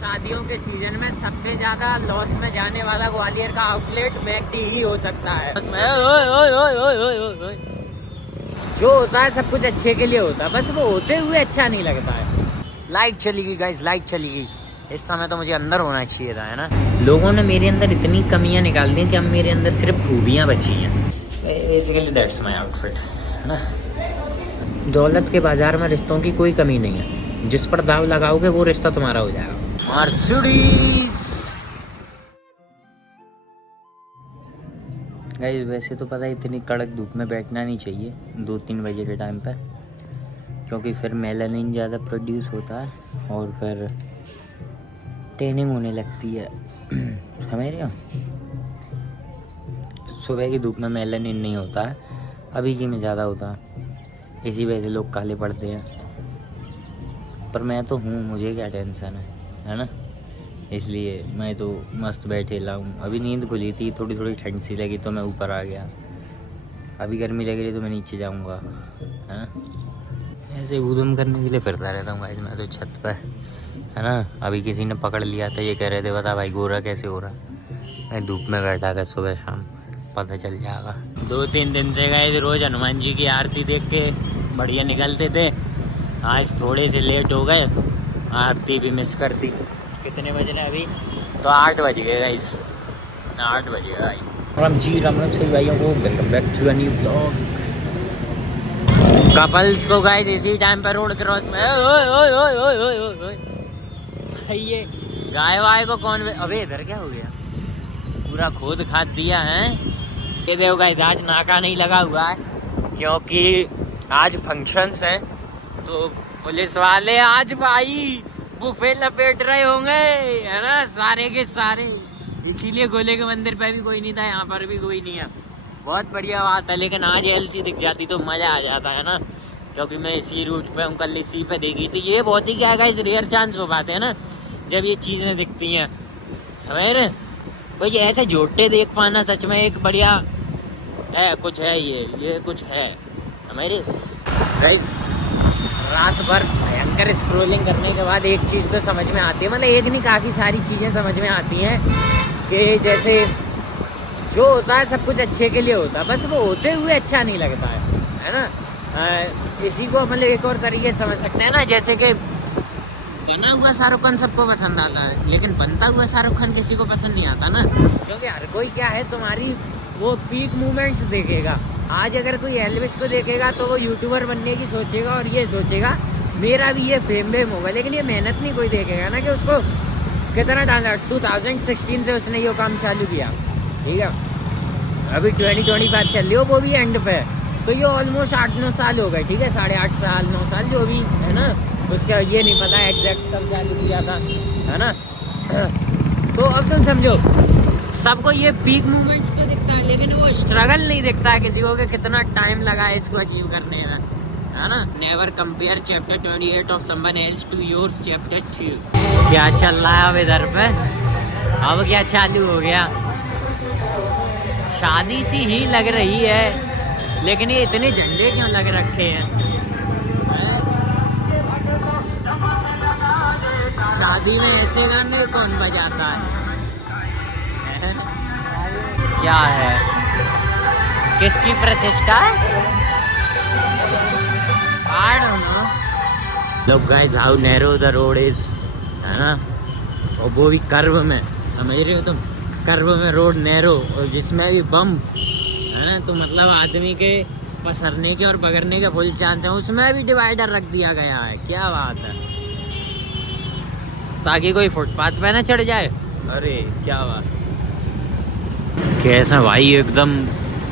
शादियों के सीजन में सबसे ज्यादा लॉस में जाने वाला ग्वालियर का आउटलेट मैकडी ही हो सकता है। जो होता है सब कुछ अच्छे के लिए होता है, बस वो होते हुए अच्छा नहीं लगता है। लाइट चली गई गाइस, लाइट चली गई। इस समय तो मुझे अंदर होना चाहिए था, है ना। लोगों ने मेरे अंदर इतनी कमियां निकाल दी कि अब मेरे अंदर सिर्फ खूबियां बची हैं। बेसिकली दैट्स माय आउटफिट, है ना। दौलत के बाजार में रिश्तों की कोई कमी नहीं है। जिस पर दाव लगाओगे वो रिश्ता तुम्हारा हो जाएगा। मर्सिडीज गाइस, वैसे तो पता है इतनी कड़क धूप में बैठना नहीं चाहिए 2-3 बजे के टाइम पे, क्योंकि फिर मेलानिन ज़्यादा प्रोड्यूस होता है और फिर टैनिंग होने लगती है। समझ रहे हो। सुबह की धूप में मेलानिन नहीं होता है, अभी की में ज़्यादा होता है, इसी वजह से लोग काले पड़ते हैं। पर मैं तो हूँ, मुझे क्या टेंशन है ना। इसलिए मैं तो मस्त बैठे लाऊँ। अभी नींद खुली थी, थोड़ी थोड़ी ठंड सी लगी तो मैं ऊपर आ गया। अभी गर्मी लग रही तो मैं नीचे जाऊँगा, है ना। ऐसे ऊधम करने के लिए फिरता रहता हूँ गाइस मैं तो छत पर, है ना। अभी किसी ने पकड़ लिया था, ये कह रहे थे बता भाई गोरा कैसे हो रहा। मैं धूप में बैठा था, सुबह शाम पता चल जाएगा। 2-3 दिन से गाइस रोज़ हनुमान जी की आरती देख के बढ़िया निकलते थे। आज थोड़े से लेट हो गए, आरती भी मिस कर दी। कितने बजे ने अभी तो 8 बज गए गाइस, 8 बजे भाई। राम राम सही भाइयों को welcome back to a new blog. Couples को गाइस इसी टाइम पर रोड क्रॉस में ये गाय वाय को कौन, अबे इधर क्या हो गया, पूरा खोद खाद दिया है। ये देखो गाइस आज नाका नहीं लगा हुआ है क्योंकि आज फंक्शंस हैं, तो पुलिस वाले आज भाई बुफे लपेट रहे होंगे, है ना, सारे के सारे। इसीलिए गोले के मंदिर पे भी कोई नहीं था, यहाँ पर भी कोई नहीं है। बहुत बढ़िया बात है, लेकिन आज एलसी दिख जाती तो मज़ा आ जाता, है ना, क्योंकि मैं इसी रूट पे हूँ, कल इसी पे देखी थी। ये बहुत ही क्या गाइस रेयर चांस हो पाते हैं ना जब ये चीज़ें दिखती हैं, समझ रहे। भाई ऐसे जोटे देख पाना सच में एक बढ़िया है, कुछ है ये कुछ है हमारे गाइस। रात भर भयंकर स्क्रोलिंग करने के बाद एक चीज़ तो समझ में आती है, मतलब एक नहीं काफ़ी सारी चीज़ें समझ में आती हैं कि जैसे जो होता है सब कुछ अच्छे के लिए होता है, बस वो होते हुए अच्छा नहीं लगता है ना। इसी को मतलब एक और तरीके से समझ सकते हैं ना, जैसे कि बना हुआ शाहरुख खान सबको पसंद आता है, लेकिन बनता हुआ शाहरुख खान किसी को पसंद नहीं आता ना, क्योंकि हर कोई क्या है तुम्हारी वो पीक मूवमेंट्स देखेगा। आज अगर कोई एल्विस को देखेगा तो वो यूट्यूबर बनने की सोचेगा और ये सोचेगा मेरा भी ये फेम होगा, लेकिन ये मेहनत नहीं कोई देखेगा ना कि उसको कितना डाला। 2016 से उसने ये काम चालू किया, ठीक है, अभी 2025 चल रही हो, वो भी एंड पे, तो ये ऑलमोस्ट 8-9 साल हो गए, ठीक है, 8.5 साल 9 साल जो भी है ना। उसका ये नहीं पता एग्जैक्ट कब चालू किया था, है ना। तो अब तुम समझो, सबको ये पीक मूवमेंट्स तो दिखता है, लेकिन वो स्ट्रगल नहीं दिखता है किसी को कि कितना टाइम लगा है इसको अचीव करने में, है ना। Never compare chapter 28 of someone else to yours chapter 2। क्या चल रहा है अब इधर पे, अब क्या चालू हो गया। शादी सी ही लग रही है, लेकिन ये इतने झंडे क्यों लग रखे हैं। शादी में ऐसे गाने कौन बजाता है? क्या है, किसकी प्रतिष्ठा है? I don't know. Look guys, how narrow the road is, है ना, और वो भी कर्व में, समझ रहे हो तुम, कर्व में रोड नैरो, और जिसमें भी बम्प है ना, तो मतलब आदमी के पसरने के और पकड़ने के फुल चांस है। उसमें भी डिवाइडर रख दिया गया है, क्या बात है, ताकि कोई फुटपाथ पे ना चढ़ जाए। अरे क्या बात, कैसा भाई, एकदम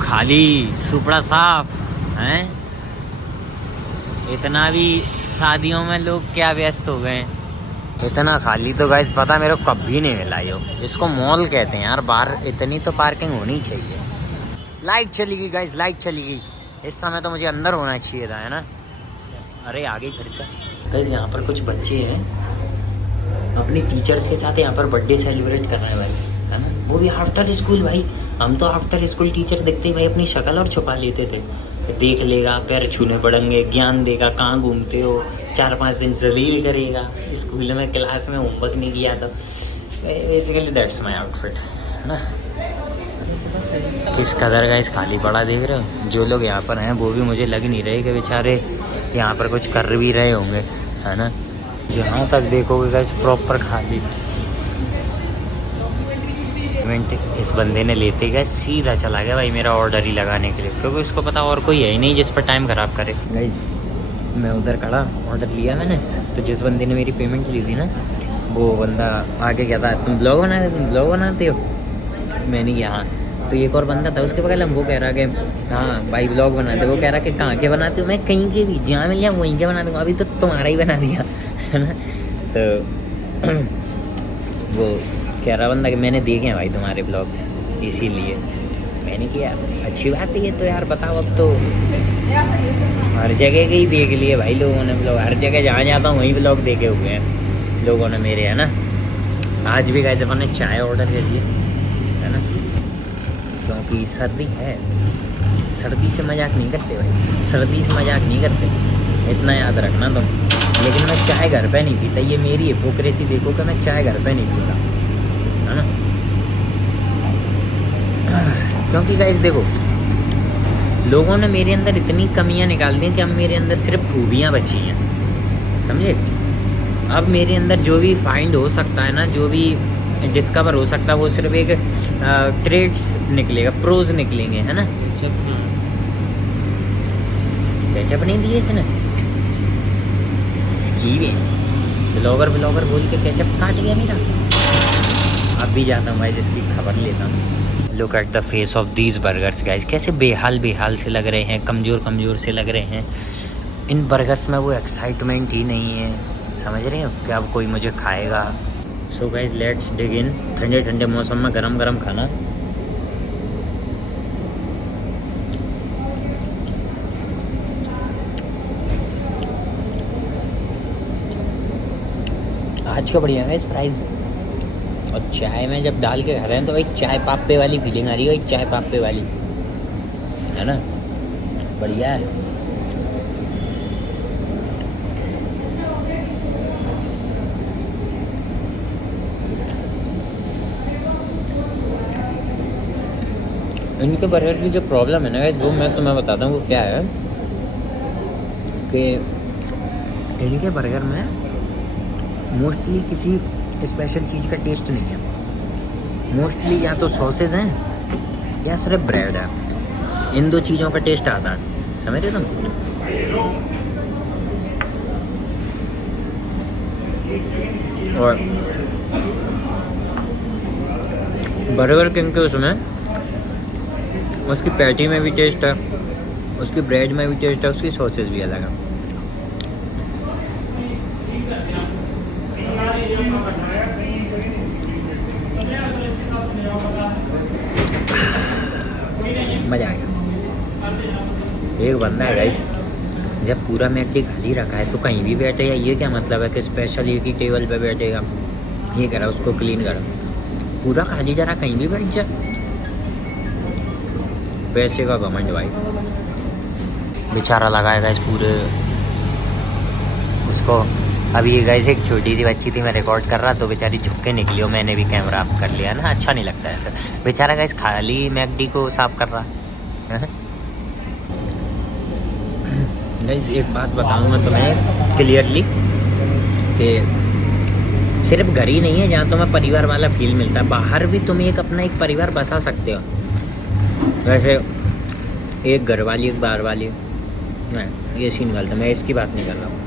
खाली सुपड़ा साफ है। इतना भी शादियों में लोग क्या व्यस्त हो गए, इतना खाली तो गाइस पता मेरे को कभी नहीं मिला। यो इसको मॉल कहते हैं यार, बाहर इतनी तो पार्किंग होनी चाहिए। लाइट चली गई गाइस, लाइट चली गई। इस समय तो मुझे अंदर होना चाहिए था, है ना। अरे आगे फिर से गाइस, यहाँ पर कुछ बच्चे हैं अपनी टीचर्स के साथ यहाँ पर बर्थडे सेलिब्रेट कर रहे हैं भाई, है ना, वो भी आफ्टर स्कूल। भाई हम तो आफ्टर स्कूल टीचर देखते ही भाई अपनी शक्ल और छुपा लेते थे, देख लेगा, पैर छूने पड़ेंगे, ज्ञान देगा, कहाँ घूमते हो, 4-5 दिन जलील करेगा, स्कूल में क्लास में होमवर्क नहीं किया तो बेसिकली दैट्स माय आउटफिट है ना। किस कदर का इस खाली पड़ा देख रहे हो। जो लोग यहाँ पर हैं वो भी मुझे लग नहीं रहे कि बेचारे यहाँ पर कुछ कर भी रहे होंगे, है ना। जहाँ तक देखोगे गाइस प्रॉपर खाली। इस बंदे ने लेते गए सीधा चला गया भाई मेरा ऑर्डर ही लगाने के लिए, क्योंकि उसको पता और कोई है ही नहीं जिस पर टाइम ख़राब करे। गाइस मैं उधर खड़ा, ऑर्डर लिया मैंने, तो जिस बंदे ने मेरी पेमेंट ली थी ना वो बंदा आगे क्या था, तुम ब्लॉग बनाते हो। मैंने कहा हाँ। तो एक और बंदा था उसके बगल में, वो कह रहा कि हाँ भाई ब्लॉग बनाते। वो कह रहा कि कहाँ के बनाते हो। मैं कहीं के भी जहाँ मिल जाए वहीं के बना दूँगा, अभी तो तुम्हारा ही बना दिया है ना। तो वो कह रहा बंदा कि मैंने देखे हैं भाई तुम्हारे ब्लॉग्स, इसीलिए। मैंने किया अच्छी बात है ये तो यार, बताओ अब तो हर जगह के ही देख लिए भाई लोगों ने ब्लॉग, हर जगह जहाँ जाता हूँ वहीं ब्लॉग देखे हुए हैं लोगों ने मेरे, है ना। आज भी गाइस अपन ने चाय ऑर्डर कर ली है ना, क्योंकि सर्दी है। सर्दी से मजाक नहीं करते भाई, सर्दी से मजाक नहीं करते, इतना याद रखना तुम। लेकिन मैं चाय घर पे नहीं पीता, ये मेरी हिपोक्रेसी देखो कि मैं चाय घर पे नहीं पीता, है ना। क्योंकि गाइस देखो लोगों ने मेरे अंदर इतनी कमियां निकाल दी कि अब मेरे अंदर सिर्फ खूबियां बची हैं, समझे। अब मेरे अंदर जो भी फाइंड हो सकता है ना, जो भी डिस्कवर हो सकता है, वो सिर्फ एक ट्रेड्स निकलेगा, प्रोज निकलेंगे, है ना। केचप नहीं दिए इसने, ब्लॉगर बोल के केचप काट गया मेरा। अब भी जाता हूँ भाई जिसकी खबर लेता हूँ। Look at the face of these burgers guys, कैसे बेहाल से लग रहे हैं, कमज़ोर से लग रहे हैं। इन बर्गर्स में वो एक्साइटमेंट ही नहीं है, समझ रहे हो कि अब कोई मुझे खाएगा। सो गाइस लेट्स डिग इन। ठंडे मौसम में गरम खाना। आज का बढ़िया है इस प्राइस। और चाय में जब डाल के खा रहे हैं तो भाई चाय पाप्पे वाली फीलिंग आ रही है भाई, चाय पाप्पे वाली, है ना। बढ़िया है। इनके बर्गर की जो प्रॉब्लम है ना गाइस, वो मैं तुम्हें बताता हूँ वो क्या है कि इनके बर्गर में मोस्टली किसी स्पेशल चीज़ का टेस्ट नहीं है। मोस्टली या तो सॉसेज हैं या सिर्फ ब्रेड है, इन 2 चीज़ों का टेस्ट आता है, समझ रहे तुम। और बर्गर किंग के उसमें उसकी पैटी में भी टेस्ट है, उसकी ब्रेड में भी टेस्ट है, उसकी सॉसेज भी अलग है। मज़ा आ गया। एक बंदा है गाइस, जब पूरा मैक खाली रखा है तो कहीं भी बैठेगा, ये क्या मतलब है कि स्पेशल एक ही टेबल पे बैठेगा। ये करा उसको क्लीन करा, पूरा खाली जरा कहीं भी बैठ जा। पैसे का घमंड भाई, बेचारा लगाएगा इस पूरे उसको। अभी ये गाइस एक छोटी सी बच्ची थी, मैं रिकॉर्ड कर रहा तो बेचारी झुक के निकली, और मैंने भी कैमरा ऑफ कर लिया ना। अच्छा नहीं लगता ऐसा, बेचारा गाइस खाली मैकडी को साफ कर रहा है। गाइस एक बात बताऊँ मैं तुम्हें क्लियरली कि सिर्फ घर ही नहीं है जहाँ तुम्हें परिवार वाला फील मिलता है, बाहर भी तुम एक अपना एक परिवार बसा सकते हो। वैसे एक घर वाली एक बाहर वाली, नहीं ये सीन गलत है, मैं इसकी बात नहीं कर रहा हूँ।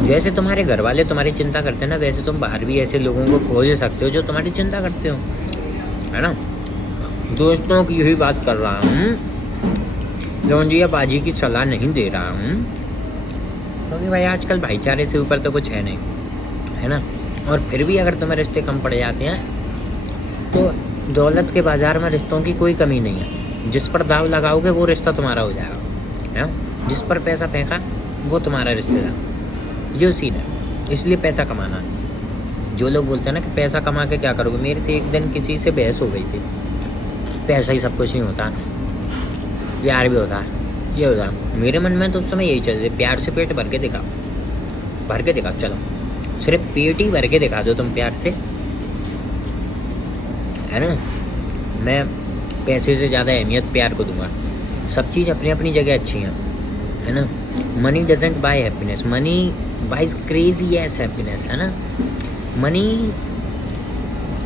जैसे तुम्हारे घर वाले तुम्हारी चिंता करते हैं ना, वैसे तुम बाहर भी ऐसे लोगों को खोज सकते हो जो तुम्हारी चिंता करते हो, है ना। दोस्तों की यही बात कर रहा हूँ, लौंडिया बाजी की सलाह नहीं दे रहा हूँ, क्योंकि भाई आजकल भाईचारे से ऊपर तो कुछ है नहीं, है ना। और फिर भी अगर तुम्हें रिश्ते कम पड़ जाते हैं तो दौलत के बाज़ार में रिश्तों की कोई कमी नहीं है। जिस पर दाव लगाओगे वो रिश्ता तुम्हारा हो जाएगा, है। जिस पर पैसा फेंका वो तुम्हारा रिश्तेदार, ये सीन है। इसलिए पैसा कमाना है। जो लोग बोलते हैं ना कि पैसा कमा के क्या करोगे, मेरे से एक दिन किसी से बहस हो गई थी। पैसा ही सब कुछ नहीं होता, प्यार भी होता है, ये होता है। मेरे मन में तो उस समय यही चलते, प्यार से पेट भर के दिखा। भर के दिखा, चलो सिर्फ पेट ही भर के दिखा दो तुम प्यार से, है ना। मैं पैसे से ज़्यादा अहमियत प्यार को दूंगा। सब चीज़ अपनी अपनी जगह अच्छी है ना। Money doesn't buy happiness, money buys crazy ass happiness, है ना। मनी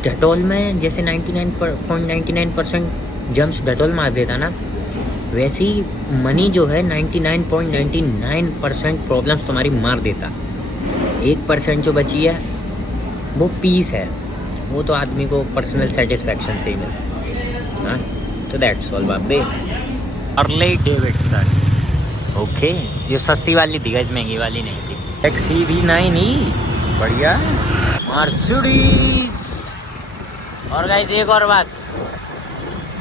डेटॉल में जैसे 99.99% जम्स डेटॉल मार देता ना, वैसी मनी जो है 99.99% प्रॉब्लम्स तुम्हारी मार देता। 1% जो बची है वो पीस है, वो तो आदमी को पर्सनल सेटिस्फैक्शन से ही मिलता है। हाँ, तो दैट्स ऑल बाबे। अर्ली डेविडसन, ओके, ये सस्ती वाली थी गाइस, महंगी वाली नहीं थी। XCV9 ही बढ़िया, मर्सिडीज। और गाइस एक और बात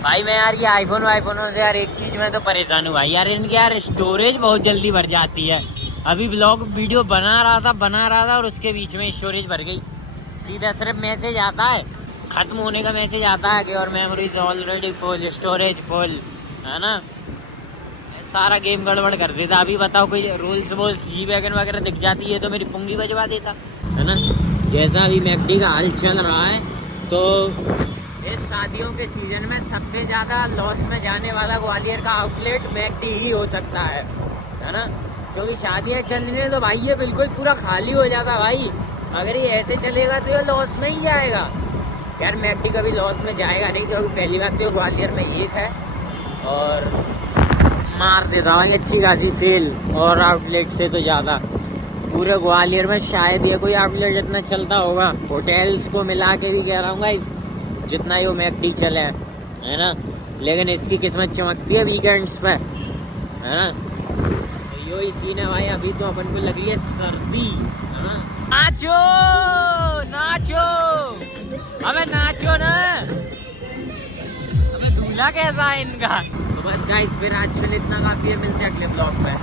भाई, मैं यार ये आईफोनों से यार एक चीज़ में तो परेशान हूँ भाई, यार इनकी यार स्टोरेज बहुत जल्दी भर जाती है। अभी ब्लॉग वीडियो बना रहा था और उसके बीच में स्टोरेज भर गई। सीधा सिर्फ मैसेज आता है, ख़त्म होने का मैसेज आता है कि और memories already full, storage full, है ना। सारा गेम गड़बड़ कर देता। अभी बताओ कोई रोल्स वोल्स G-वैगन वगैरह दिख जाती है तो मेरी पुंगी बजवा देता, है ना। जैसा अभी मैकडी का हाल चल रहा है, तो इस शादियों के सीजन में सबसे ज़्यादा लॉस में जाने वाला ग्वालियर का आउटलेट मैकडी ही हो सकता है ना। क्योंकि शादियाँ चल रही हैं तो भाई ये बिल्कुल पूरा खाली हो जाता भाई। अगर ये ऐसे चलेगा तो ये लॉस में ही जाएगा। यार मैकडी कभी लॉस में जाएगा नहीं, क्योंकि पहली बात तो ग्वालियर में एक है और मार देता भाई अच्छी खासी सेल, और आउटलेट से तो ज़्यादा पूरे ग्वालियर में शायद ये कोई आउटलेट जितना चलता होगा, होटल्स को मिला के भी कह रहा हूँ गाइस, जितना ये मैकडी चले, है ना। लेकिन इसकी किस्मत चमकती है वीकेंड्स पे, है ना। तो यो ही सीन है भाई। अभी तो अपन को लग रही है सर्दी, है ना। नाचो नाचो, अबे नाचो ना, अबे दूल्हा कैसा है इनका। तो बस गाइस फिर आज के लिए इतना काफी है, मिलते हैं अगले ब्लॉग में।